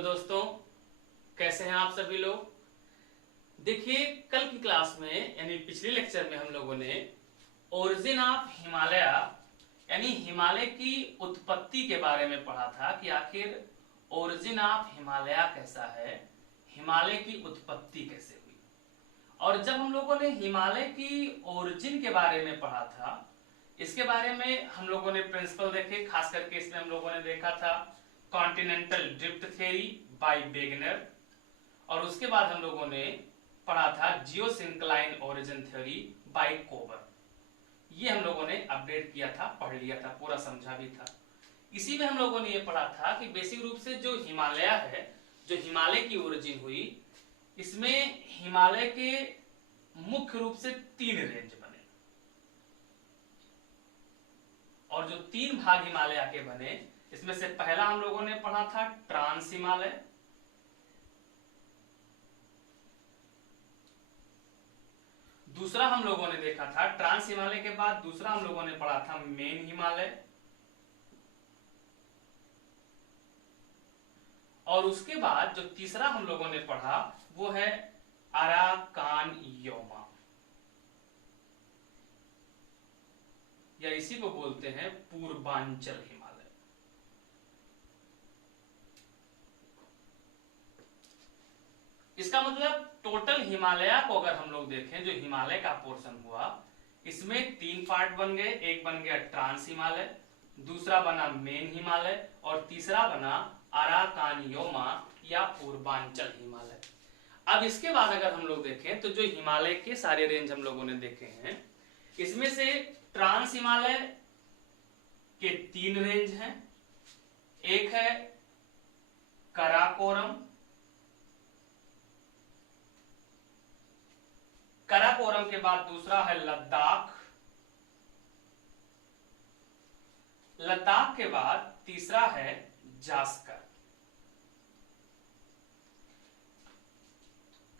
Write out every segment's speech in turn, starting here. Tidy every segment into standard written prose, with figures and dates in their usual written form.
Hello दोस्तों, कैसे हैं आप सभी लोग। देखिए, कल की क्लास में यानी पिछले लेक्चर में हम लोगों ने ओरिजिन ऑफ हिमालय यानी हिमालय की उत्पत्ति के बारे में पढ़ा था कि आखिर ओरिजिन ऑफ हिमालय कैसा है, हिमालय की उत्पत्ति कैसे हुई। और जब हम लोगों ने हिमालय की ओरिजिन के बारे में पढ़ा था, इसके बारे में हम लोगों ने प्रिंसिपल देखे, खास करके इसमें हम लोगों ने देखा था continental drift theory by Wegener, और उसके बाद हम लोगों ने पढ़ा था जियोसिंक्लाइन ओरिजिन थ्योरी बाय कोबर। ये हम लोगों ने अपडेट किया था, पढ़ लिया था, पूरा समझा भी था। इसी में हम लोगों ने ये पढ़ा था कि बेसिक रूप से जो हिमालय है, जो हिमालय की ओरिजिन हुई, इसमें हिमालय के मुख्य रूप से 3 रेंज बने, और जो 3 भाग हिमालय के बने, इसमें से पहला हम लोगों ने पढ़ा था ट्रांस हिमालय, दूसरा हम लोगों ने देखा था ट्रांस हिमालय के बाद दूसरा हम लोगों ने पढ़ा था मेन हिमालय, और उसके बाद जो तीसरा हम लोगों ने पढ़ा वो है अराकानयोमा, या इसी को बोलते हैं पूर्वांचल हिमालय। इसका मतलब टोटल हिमालय को अगर हम लोग देखें, जो हिमालय का पोर्शन हुआ, इसमें 3 पार्ट बन गए। एक बन गया ट्रांस हिमालय, दूसरा बना मेन हिमालय, और तीसरा बना अराकानयोमा या पूर्वांचल हिमालय। अब इसके बाद अगर हम लोग देखें तो जो हिमालय के सारे रेंज हम लोगों ने देखे हैं, इसमें से ट्रांस हिमालय के 3 रेंज हैं। एक है कराकोरम, कराकोरम के बाद दूसरा है लद्दाख, लद्दाख के बाद तीसरा है जास्कर।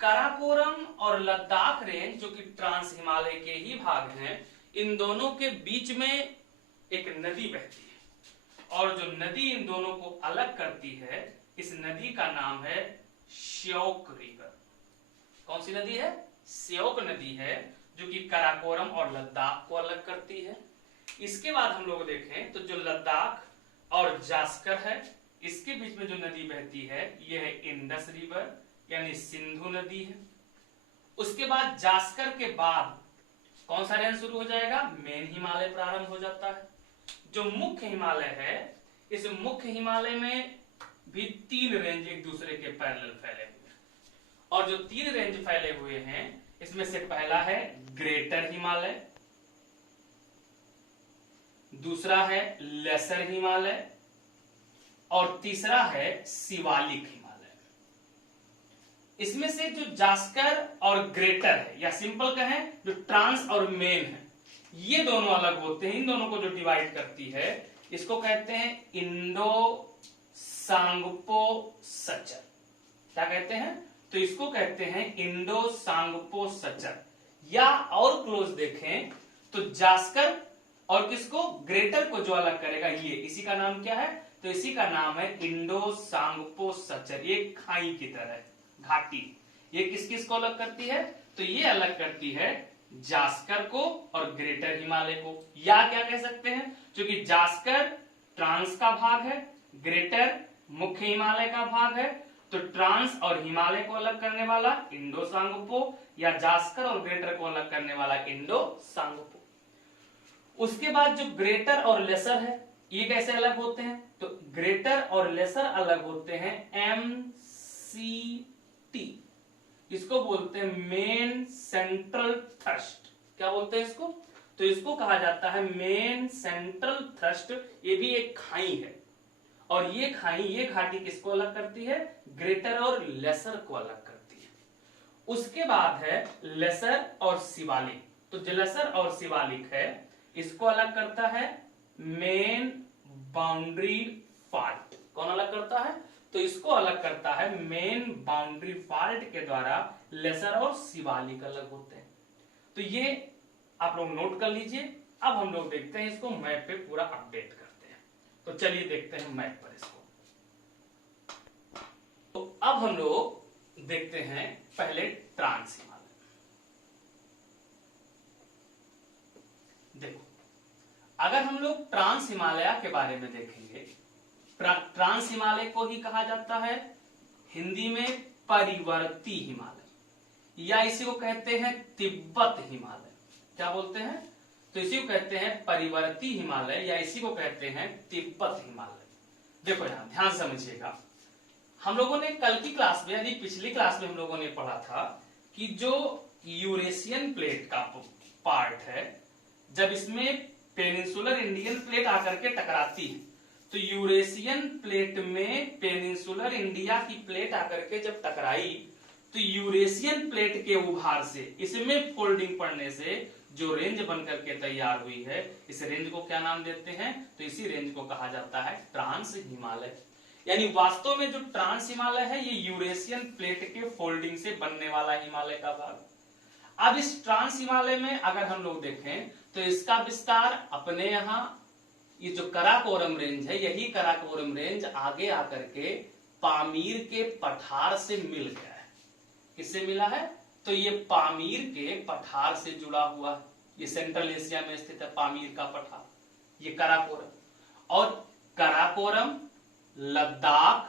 कराकोरम और लद्दाख रेंज, जो कि ट्रांस हिमालय के ही भाग हैं, इन दोनों के बीच में एक नदी बहती है, और जो नदी इन दोनों को अलग करती है, इस नदी का नाम है श्योक रिवर। कौन सी नदी है? श्योक नदी है, जो कि कराकोरम और लद्दाख को अलग करती है। इसके बाद हम लोग देखें तो जो लद्दाख और जास्कर है, इसके बीच में जो नदी बहती है यह है इंडस रिवर यानी सिंधु नदी है। उसके बाद जास्कर के बाद कौन सा रेंज शुरू हो जाएगा? मेन हिमालय प्रारंभ हो जाता है। जो मुख्य हिमालय है, इस मुख्य हिमालय में भी 3 रेंज एक दूसरे के पैरेलल फैले हुए हैं, और जो 3 रेंज फैले हुए हैं, इसमें से पहला है ग्रेटर हिमालय, दूसरा है लेसर हिमालय, और तीसरा है शिवालिक हिमालय। इसमें से जो जास्कर और ग्रेटर है, या सिंपल कहें जो ट्रांस और मेन है, ये दोनों अलग होते हैं। इन दोनों को जो डिवाइड करती है, इसको कहते हैं इंडो सांगपो सचर। क्या कहते हैं? तो इसको कहते हैं इंडो सांगपो सचर, या और क्लोज देखें तो जास्कर और किसको? ग्रेटर को जो अलग करेगा, ये इसी का नाम क्या है? तो इसी का नाम है इंडो सांगपो सचर। ये खाई की तरह है, घाटी। ये किस किस को अलग करती है? तो ये अलग करती है जास्कर को और ग्रेटर हिमालय को। या क्या कह सकते हैं, क्योंकि जास्कर ट्रांस का भाग है, ग्रेटर मुख्य हिमालय का भाग है, तो ट्रांस और हिमालय को अलग करने वाला इंडो सांगपो, या जास्कर और ग्रेटर को अलग करने वाला इंडो सांगपो। उसके बाद जो ग्रेटर और लेसर है, ये कैसे अलग होते हैं? तो ग्रेटर और लेसर अलग होते हैं MCT। इसको बोलते हैं मेन सेंट्रल थ्रस्ट। क्या बोलते हैं इसको? तो इसको कहा जाता है मेन सेंट्रल थ्रस्ट। ये भी एक खाई है, और ये खाई, ये घाटी किसको अलग करती है? ग्रेटर और लेसर को अलग करती है। उसके बाद है लेसर और शिवालिक। तो जो लेसर और शिवालिक है, इसको अलग करता है मेन बाउंड्री फॉल्ट। कौन अलग करता है? तो इसको अलग करता है मेन बाउंड्री फॉल्ट के द्वारा लेसर और शिवालिक अलग होते हैं। तो ये आप लोग नोट कर लीजिए। अब हम लोग देखते हैं इसको मैप पे पूरा अपडेट करते हैं। तो चलिए देखते हैं मैप पर इसको। अब हम लोग देखते हैं पहले ट्रांस हिमालय। देखो, अगर हम लोग ट्रांस हिमालय के बारे में देखेंगे, ट्रांस हिमालय को ही कहा जाता है हिंदी में परिवर्ती हिमालय, या इसी को कहते हैं तिब्बत हिमालय। क्या बोलते हैं? तो इसी को कहते हैं परिवर्ती हिमालय, या इसी को कहते हैं तिब्बत हिमालय। देखो यहां ध्यान समझिएगा, हम लोगों ने कल की क्लास में यानी पिछली क्लास में हम लोगों ने पढ़ा था कि जो यूरेशियन प्लेट का पार्ट है, जब इसमें पेनिनसुलर इंडियन प्लेट आकर के टकराती है, तो यूरेशियन प्लेट में पेनिनसुलर इंडिया की प्लेट आकर के जब टकराई, तो यूरेशियन प्लेट के उभार से इसमें फोल्डिंग पड़ने से जो रेंज बनकर के तैयार हुई है, इस रेंज को क्या नाम देते हैं? तो इसी रेंज को कहा जाता है ट्रांस हिमालय। यानी वास्तव में जो ट्रांस हिमालय है, ये यूरेशियन प्लेट के फोल्डिंग से बनने वाला हिमालय का भाग। अब इस ट्रांस हिमालय में अगर हम लोग देखें तो इसका विस्तार अपने यहाँ ये जो कराकोरम रेंज है, यही कराकोरम रेंज आगे आकर के पामीर के पठार से मिल गया है। किससे मिला है? तो ये पामीर के पठार से जुड़ा हुआ है। ये सेंट्रल एशिया में स्थित है पामीर का पठार, ये कराकोरम। और कराकोरम, लद्दाख,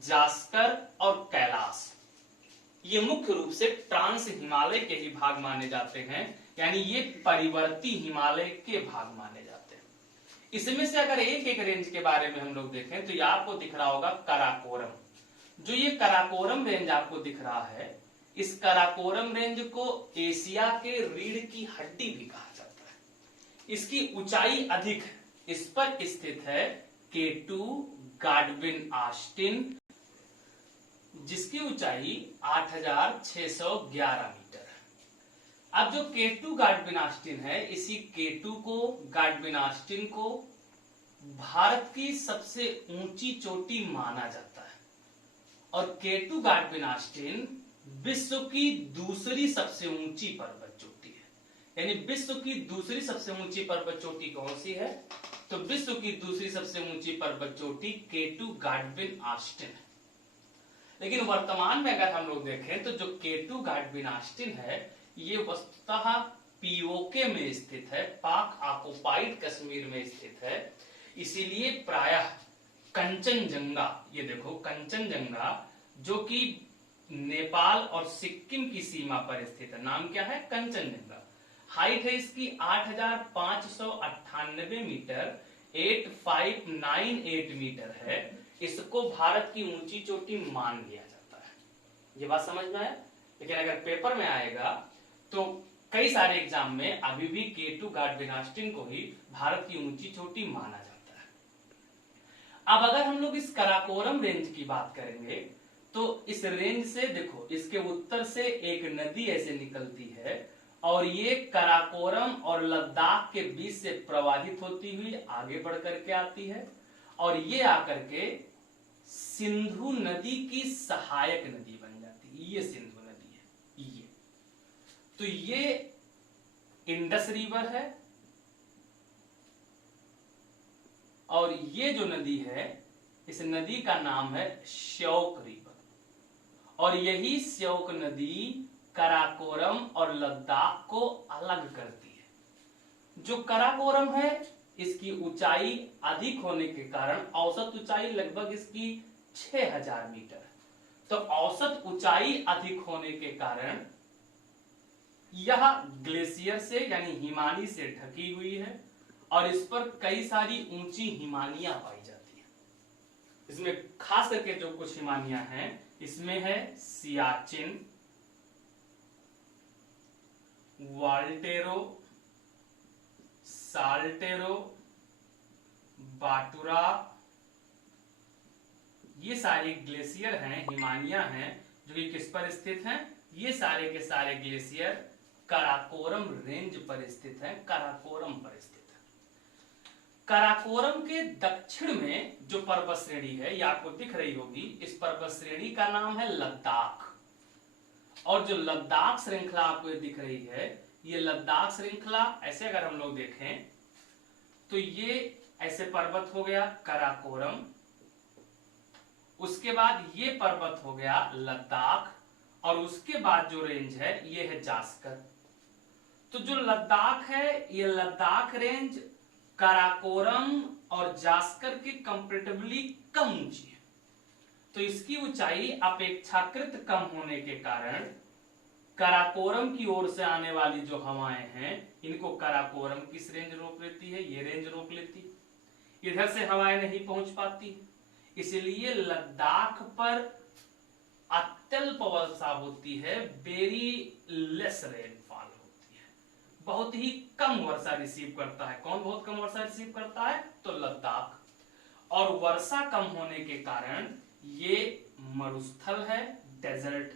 जास्कर और कैलाश, ये मुख्य रूप से ट्रांस हिमालय के ही भाग माने जाते हैं, यानी ये परिवर्ती हिमालय के भाग माने जाते हैं। इसमें से अगर एक एक रेंज के बारे में हम लोग देखें तो ये आपको दिख रहा होगा कराकोरम। जो ये कराकोरम रेंज आपको दिख रहा है, इस कराकोरम रेंज को एशिया के रीढ़ की हड्डी भी कहा जाता है। इसकी ऊंचाई अधिक है, इस पर स्थित है K2 गाडविन ऑस्टिन, जिसकी ऊंचाई 8611 मीटर है। अब जो K2 गाडविन ऑस्टिन है, इसी K2 को, गाडविन ऑस्टिन को भारत की सबसे ऊंची चोटी माना जाता है। और K2 गाडविन ऑस्टिन विश्व की दूसरी सबसे ऊंची पर्वत चोटी है। यानी विश्व की दूसरी सबसे ऊंची पर्वत चोटी कौन सी है? तो विश्व की दूसरी सबसे ऊंची पर्वत चोटी K2 गाडविन ऑस्टिन है। लेकिन वर्तमान में अगर हम लोग देखें तो जो K2 गाडविन ऑस्टिन है, ये वस्तुतः पीओके में स्थित है, पाक ऑक्युपाइड कश्मीर में स्थित है। इसीलिए प्रायः कंचनजंगा, ये देखो कंचनजंगा, जो कि नेपाल और सिक्किम की सीमा पर स्थित है, नाम क्या है? कंचनजंगा। हाइट है इसकी 8598 मीटर, 8598 मीटर है। इसको भारत की ऊंची चोटी मान लिया जाता है। ये बात समझ में आया? लेकिन अगर पेपर में आएगा तो कई सारे एग्जाम में अभी भी K2 गाडविन ऑस्टिन को ही भारत की ऊंची चोटी माना जाता है। अब अगर हम लोग इस कराकोरम रेंज की बात करेंगे तो इस रेंज से देखो, इसके उत्तर से एक नदी ऐसे निकलती है और ये कराकोरम और लद्दाख के बीच से प्रवाहित होती हुई आगे बढ़ करके आती है, और ये आकर के सिंधु नदी की सहायक नदी बन जाती है। ये सिंधु नदी है, ये तो ये इंडस रिवर है, और ये जो नदी है, इस नदी का नाम है श्योक रिवर। और यही श्योक नदी कराकोरम और लद्दाख को अलग करती है। जो कराकोरम है, इसकी ऊंचाई अधिक होने के कारण, औसत ऊंचाई लगभग इसकी 6000 मीटर है। तो औसत ऊंचाई अधिक होने के कारण यह ग्लेशियर से यानी हिमानी से ढकी हुई है, और इस पर कई सारी ऊंची हिमानियां पाई जाती है। इसमें खास करके जो कुछ हिमानियां हैं, इसमें है सियाचिन, वाल्टेरो, साल्टेरो, बाटुरा, ये सारे ग्लेशियर हैं, हिमानियां हैं, जो कि किस पर स्थित हैं? ये सारे के सारे ग्लेशियर कराकोरम रेंज पर स्थित हैं, कराकोरम पर स्थित है। कराकोरम के दक्षिण में जो पर्वत श्रेणी है, ये आपको दिख रही होगी, इस पर्वत श्रेणी का नाम है लद्दाख। और जो लद्दाख श्रृंखला आपको ये दिख रही है, ये लद्दाख श्रृंखला ऐसे अगर हम लोग देखें तो ये ऐसे पर्वत हो गया कराकोरम, उसके बाद ये पर्वत हो गया लद्दाख, और उसके बाद जो रेंज है ये है जास्कर। तो जो लद्दाख है ये लद्दाख रेंज काराकोरम और जास्कर के कंपैरेटिवली कम ऊंची है। तो इसकी ऊंचाई अपेक्षाकृत कम होने के कारण काराकोरम की ओर से आने वाली जो हवाएं हैं इनको काराकोरम किस रेंज रोक लेती है, ये रेंज रोक लेती है, इधर से हवाएं नहीं पहुंच पाती, इसलिए लद्दाख पर अत्यल्प वर्षा होती है, वेरी लेस रेनफॉल होती है, बहुत ही कम वर्षा रिसीव करता है। कौन बहुत कम वर्षा रिसीव करता है? तो लद्दाख। और वर्षा कम होने के कारण ये मरुस्थल है, डेजर्ट,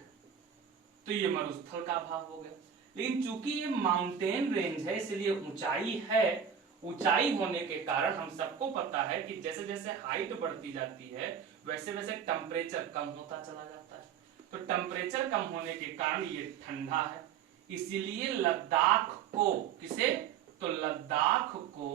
तो ये मरुस्थल का भाग हो गया। लेकिन चूंकि ये माउंटेन रेंज है इसलिए ऊंचाई है, ऊंचाई होने के कारण हम सबको पता है कि जैसे जैसे हाइट बढ़ती जाती है वैसे वैसे टेम्परेचर कम होता चला जाता है। तो टेम्परेचर कम होने के कारण ये ठंडा है, इसीलिए लद्दाख को किसे? तो लद्दाख को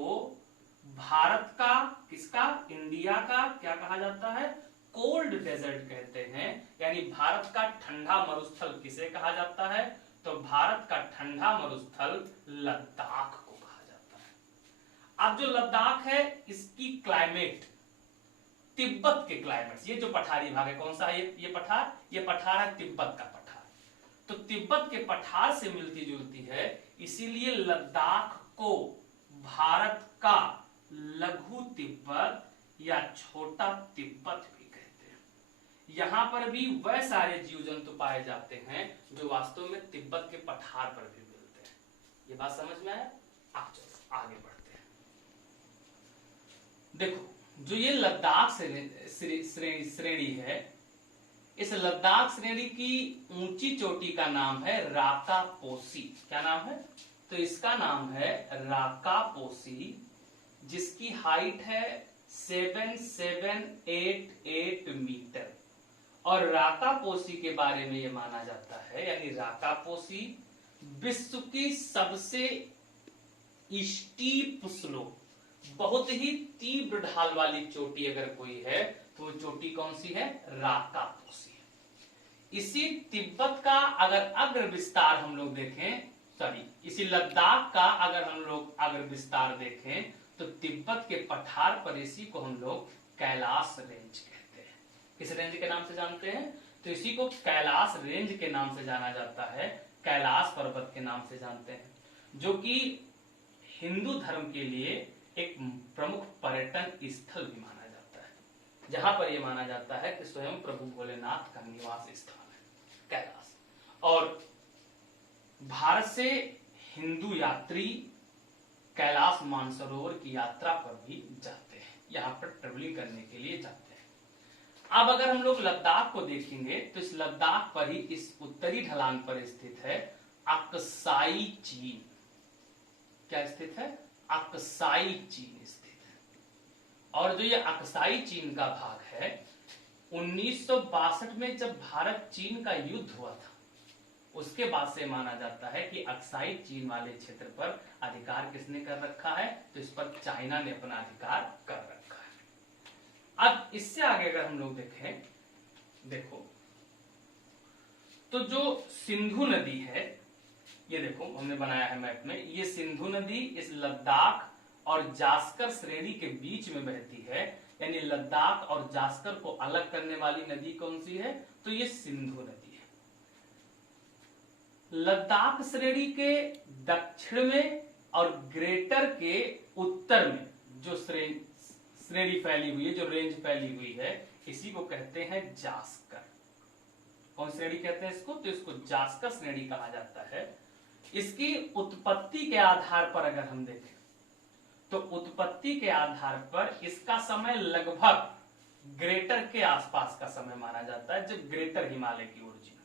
भारत का, किसका? इंडिया का क्या कहा जाता है? कोल्ड डेजर्ट कहते हैं। यानी भारत का ठंडा मरुस्थल किसे कहा जाता है? तो भारत का ठंडा मरुस्थल लद्दाख को कहा जाता है। अब जो लद्दाख है इसकी क्लाइमेट तिब्बत के क्लाइमेट, ये जो पठारी भाग है कौन सा है? ये पठार, ये पठार है तिब्बत का पठार, तो तिब्बत के पठार से मिलती जुलती है, इसीलिए लद्दाख को भारत का लघु तिब्बत या छोटा तिब्बत भी कहते हैं। यहां पर भी वह सारे जीव जंतु पाए जाते हैं जो वास्तव में तिब्बत के पठार पर भी मिलते हैं। ये बात समझ में आया? आप चलो आगे बढ़ते हैं। देखो जो ये लद्दाख श्रेणी है, इस लद्दाख श्रेणी की ऊंची चोटी का नाम है राकापोसी। क्या नाम है? तो इसका नाम है राकापोसी, जिसकी हाइट है 7788 मीटर। और राकापोसी के बारे में यह माना जाता है, यानी राकापोसी विश्व की सबसे स्टीप स्लोप, बहुत ही तीव्र ढाल वाली चोटी अगर कोई है तो वो चोटी कौन सी है? राकापोसी। इसी तिब्बत का अगर अग्र विस्तार हम लोग देखें, सॉरी इसी लद्दाख का अगर हम लोग अग्र विस्तार देखें तो तिब्बत के पठार पर इसी को हम लोग कैलाश रेंज कहते हैं। किस रेंज के नाम से जानते हैं? तो इसी को कैलाश रेंज के नाम से जाना जाता है, कैलाश पर्वत के नाम से जानते हैं, जो कि हिंदू धर्म के लिए एक प्रमुख पर्यटन स्थल भी माना जाता है, जहां पर यह माना जाता है कि स्वयं प्रभु भोलेनाथ का निवास स्थान है कैलाश। और भारत से हिंदू यात्री कैलाश मानसरोवर की यात्रा पर भी जाते हैं, यहां पर ट्रेवलिंग करने के लिए जाते हैं। अब अगर हम लोग लद्दाख को देखेंगे तो इस लद्दाख पर ही, इस उत्तरी ढलान पर स्थित है अक्साई चीन। क्या स्थित है? अक्साई चीन स्थित है। और जो ये अक्साई चीन का भाग है, 1962 में जब भारत चीन का युद्ध हुआ था उसके बाद से माना जाता है कि अक्साई चीन वाले क्षेत्र पर अधिकार किसने कर रखा है? तो इस पर चाइना ने अपना अधिकार कर रखा है। अब इससे आगे अगर हम लोग देखें, देखो तो जो सिंधु नदी है, ये देखो हमने बनाया है मैप में, ये सिंधु नदी इस लद्दाख और जास्कर श्रेणी के बीच में बहती है। यानी लद्दाख और जास्कर को अलग करने वाली नदी कौन सी है? तो ये सिंधु नदी है। लद्दाख श्रेणी के दक्षिण में और ग्रेटर के उत्तर में जो श्रेणी फैली हुई है, जो रेंज फैली हुई है, इसी को कहते हैं जास्कर। कौन श्रेणी कहते हैं इसको? तो इसको जास्कर श्रेणी कहा जाता है। इसकी उत्पत्ति के आधार पर अगर हम देखें तो उत्पत्ति के आधार पर इसका समय लगभग ग्रेटर के आसपास का समय माना जाता है, जब ग्रेटर हिमालय की ओरिजिन।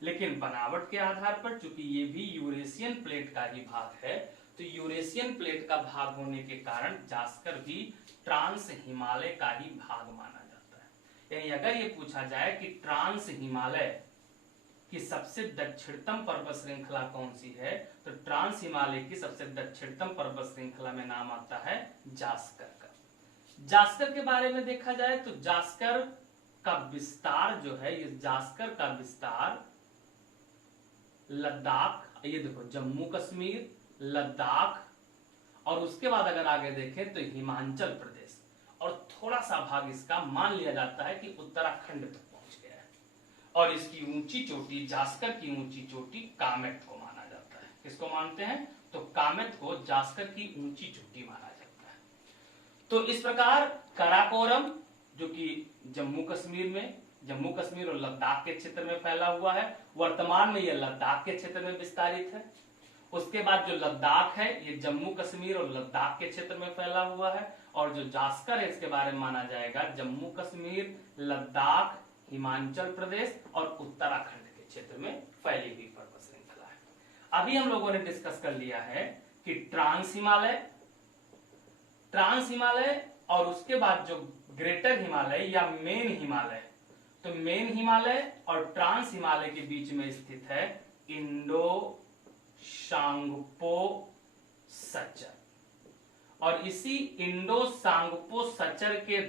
लेकिन बनावट के आधार पर, चूंकि ये भी यूरेशियन प्लेट का ही भाग है, तो यूरेशियन प्लेट का भाग होने के कारण जास्कर भी ट्रांस हिमालय का ही भाग माना जाता है। यानी अगर ये पूछा जाए कि ट्रांस हिमालय की सबसे दक्षिणतम पर्वत श्रृंखला कौन सी है, तो ट्रांस हिमालय की सबसे दक्षिणतम पर्वत श्रृंखला में नाम आता है जास्कर का। जास्कर के बारे में देखा जाए तो जास्कर का विस्तार जो है, ये जास्कर का विस्तार लद्दाख, ये देखो जम्मू कश्मीर, लद्दाख, और उसके बाद अगर आगे देखें तो हिमाचल प्रदेश, और थोड़ा सा भाग इसका मान लिया जाता है कि उत्तराखंड तक पहुंच गया है। और इसकी ऊंची चोटी, जास्कर की ऊंची चोटी कामेट को माना जाता है। किसको मानते हैं? तो कामेट को जास्कर की ऊंची चोटी माना जाता है। तो इस प्रकार काराकोरम जो कि जम्मू कश्मीर और लद्दाख के क्षेत्र में फैला हुआ है, वर्तमान में यह लद्दाख के क्षेत्र में विस्तारित है। उसके बाद जो लद्दाख है ये जम्मू कश्मीर और लद्दाख के क्षेत्र में फैला हुआ है, और जो जास्कर है इसके बारे में माना जाएगा जम्मू कश्मीर, लद्दाख, हिमाचल प्रदेश और उत्तराखंड के क्षेत्र में फैली हुई पर्वत श्रृंखला है। अभी हम लोगों ने डिस्कस कर लिया है कि ट्रांस हिमालय और उसके बाद जो ग्रेटर हिमालय या मेन हिमालय, तो मेन हिमालय और ट्रांस हिमालय के बीच में स्थित है इंडो सांगपो सचर, और इसी इंडो सांगपो सचर के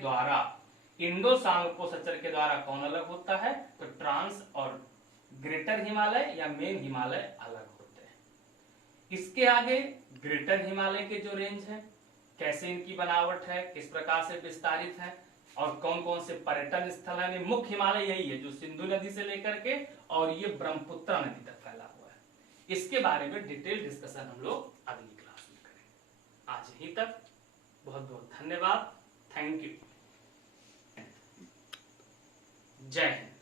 द्वारा कौन अलग होता है? तो ट्रांस और ग्रेटर हिमालय या मेन हिमालय अलग होते हैं। इसके आगे ग्रेटर हिमालय के जो रेंज है, कैसे इनकी बनावट है, किस प्रकार से विस्तारित है, और कौन कौन से पर्यटन स्थल है। मुख्य हिमालय यही है जो सिंधु नदी से लेकर के और ये ब्रह्मपुत्र नदी तक फैला हुआ है। इसके बारे में डिटेल डिस्कशन हम लोग अगली क्लास में करेंगे। आज यहीं तक, बहुत बहुत धन्यवाद, थैंक यू, जय हिंद।